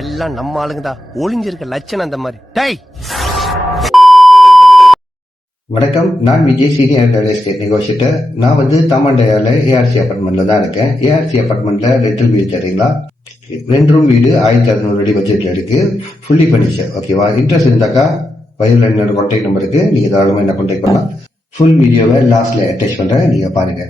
எல்லாம் நம்ம ஆளுங்கதான், ஒளிஞ்சிருக்க லட்சணம் அந்த மாதிரி. டேய், வணக்கம். நான் Vijay, senior real estate negotiator. நான் தாமண்டையால ஏஆர்சி அபார்ட்மெண்ட்ல தான் இருக்கேன். ஏஆர்சி அபார்ட்மெண்ட்ல ரெண்டல் வீடு தரீங்களா? 2 ரூம் வீடு 1600 அடி பட்ஜெட்ல இருக்கு. Fully furniture. ஓகேவா? இன்ட்ரெஸ்ட் இருந்தாக்கா வயதுல என்னோட கான்டாக்ட் நம்பருக்கு நீங்க தாராளமா என்ன கான்டாக்ட் பண்ணலாம். ஃபுல் வீடியோவை லாஸ்ட்ல அட்டாச் பண்றேன், நீங்க பாருங்க.